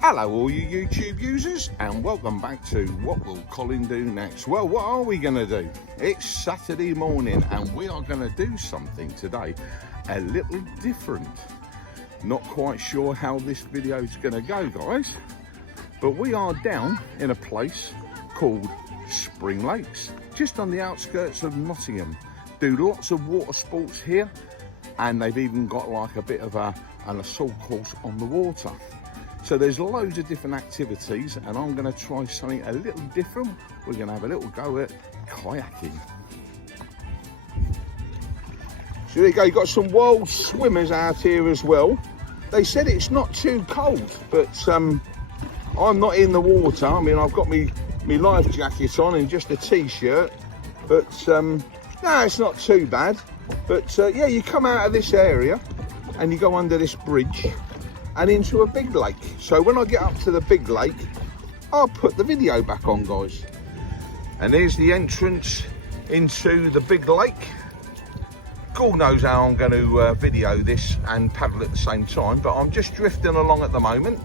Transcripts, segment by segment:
Hello all you YouTube users, and welcome back to What Will Colin Do Next? Well, what are we going to do? It's Saturday morning and we are going to do something today a little different. Not quite sure how this video is going to go, guys, but we are down in a place called SpringLakes, just on the outskirts of Nottingham. Do lots of water sports here, and they've even got like a bit of an assault course on the water. So there's loads of different activities, and I'm going to try something a little different. We're going to have a little go at kayaking. So there you go, you've got some wild swimmers out here as well. They said it's not too cold, but I'm not in the water. I mean, I've got me life jacket on and just a t-shirt, but no, it's not too bad. But yeah, you come out of this area and you go under this bridge and into a big lake. So when I get up to the big lake, I'll put the video back on, guys. And here's the entrance into the big lake. God knows how I'm going to video this and paddle at the same time, but I'm just drifting along at the moment.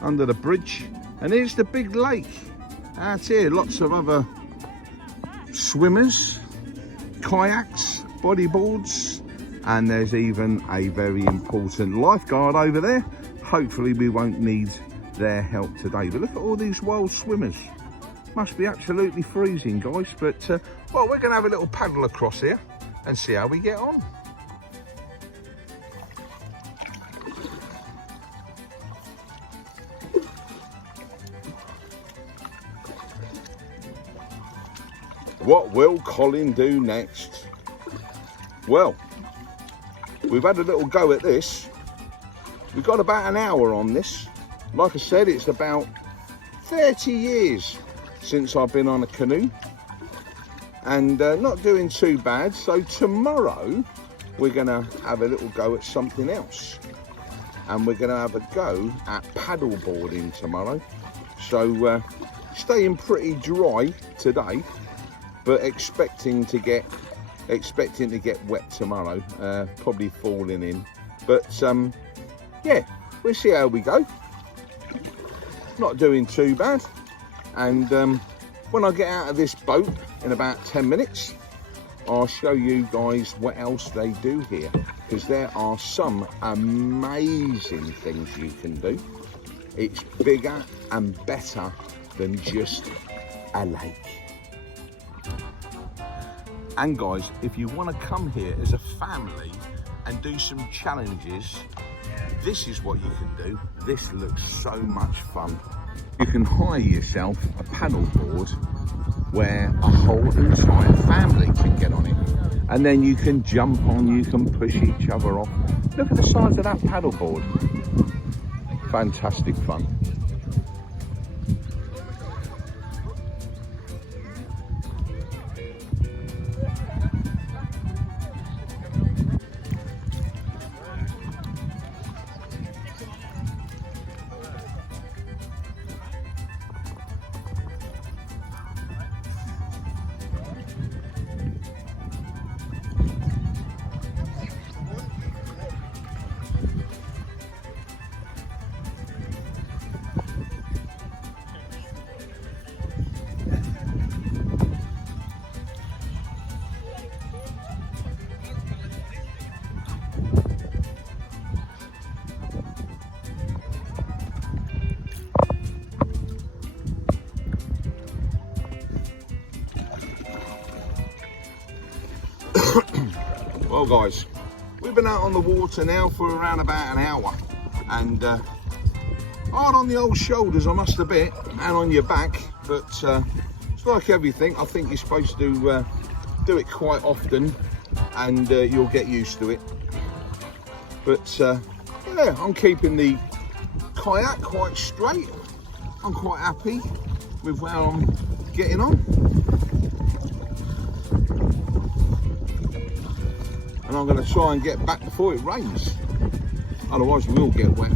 Under the bridge, and here's the big lake. Out here, lots of other swimmers, kayaks, bodyboards, and there's even a very important lifeguard over there. Hopefully we won't need their help today, but look at all these wild swimmers. Must be absolutely freezing, guys, but well, we're going to have a little paddle across here and see how we get on. What will Colin do next? Well, we've had a little go at this. We've got about an hour on this. Like I said, it's about 30 years since I've been on a canoe, and not doing too bad. So tomorrow we're gonna have a little go at something else, and we're gonna have a go at paddle boarding tomorrow. So staying pretty dry today, but expecting to get wet tomorrow, probably falling in, but yeah, we'll see how we go. Not doing too bad, and when I get out of this boat in about 10 minutes, I'll show you guys what else they do here, because there are some amazing things you can do. It's bigger and better than just a lake. And guys, if you want to come here as a family and do some challenges, this is what you can do. This looks so much fun. You can hire yourself a paddle board where a whole entire family can get on it. And then you can jump on, you can push each other off. Look at the size of that paddle board. Fantastic fun. Well guys, we've been out on the water now for around about an hour, and hard on the old shoulders, I must admit, and on your back, but it's like everything. I think you're supposed to do it quite often, and you'll get used to it. But yeah, I'm keeping the kayak quite straight. I'm quite happy with where I'm getting on. And I'm going to try and get back before it rains, otherwise we'll get wet.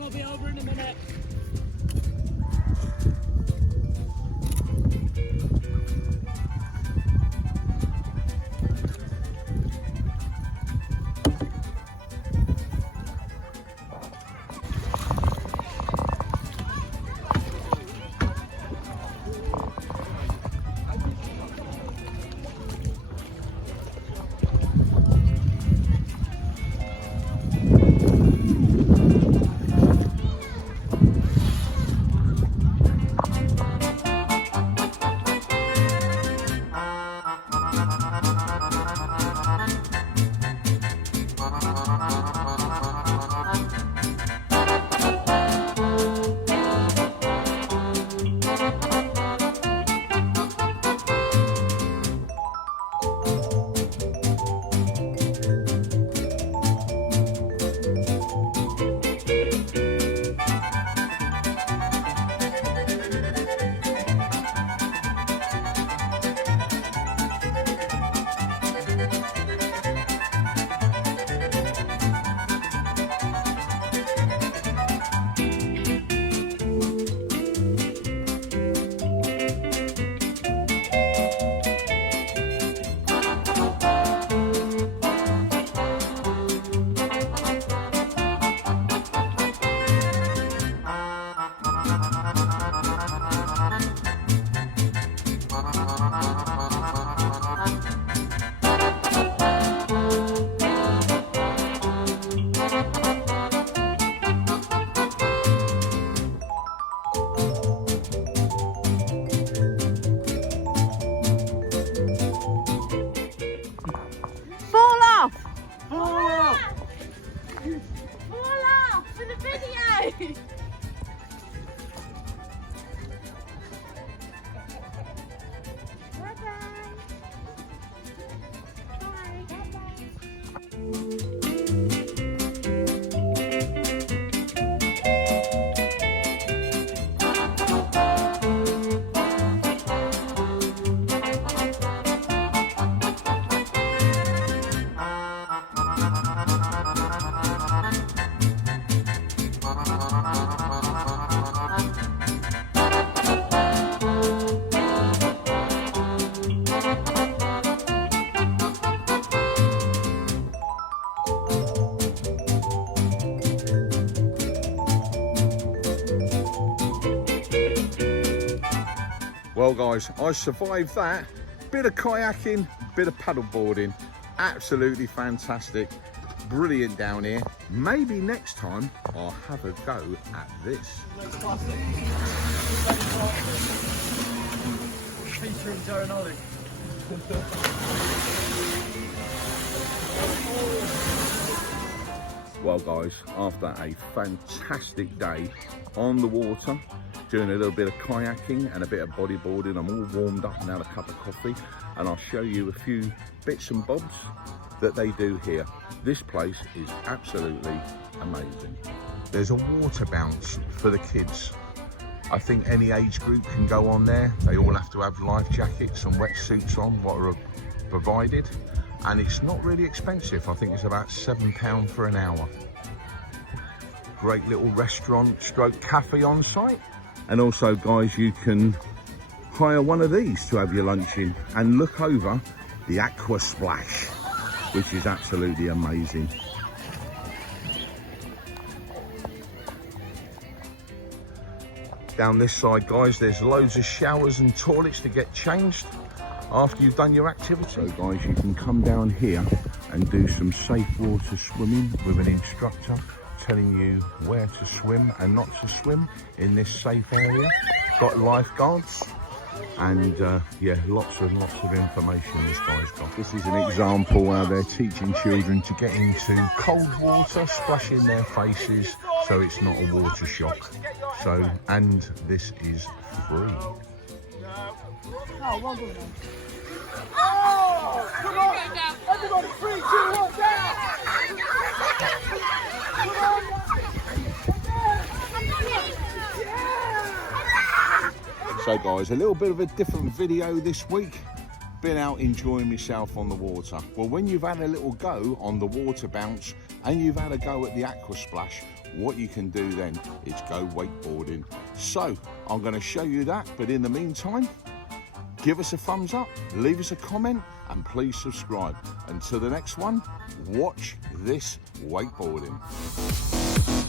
on, I'll be over in a minute. Well guys, I survived that. Bit of kayaking, bit of paddle boarding. Absolutely fantastic. Brilliant down here. Maybe next time I'll have a go at this. Featuring Joe and Ollie. Well guys, after a fantastic day on the water, doing a little bit of kayaking and a bit of bodyboarding, I'm all warmed up and had a cup of coffee, and I'll show you a few bits and bobs that they do here. This place is absolutely amazing. There's a water bounce for the kids. I think any age group can go on there. They all have to have life jackets and wetsuits on, what are provided. And it's not really expensive. I think it's about £7 for an hour. Great little restaurant stroke cafe on site. And also guys, you can hire one of these to have your lunch in and look over the Aqua splash, which is absolutely amazing. Down this side guys, there's loads of showers and toilets to get changed after you've done your activity. So guys, you can come down here and do some safe water swimming with an instructor telling you where to swim and not to swim in this safe area. Got lifeguards and yeah, lots and lots of information this guy's got. This is an example how they're teaching children to get into cold water, splashing their faces so it's not a water shock. So, and this is free. Oh, well done. Oh, come on! Everybody, 3, 2, 1, down! Come on! So guys, a little bit of a different video this week. Been out enjoying myself on the water. Well, when you've had a little go on the water bounce and you've had a go at the Aqua splash, what you can do then is go wakeboarding. So I'm going to show you that, but in the meantime, give us a thumbs up, leave us a comment, and please subscribe. Until the next one, watch this wakeboarding.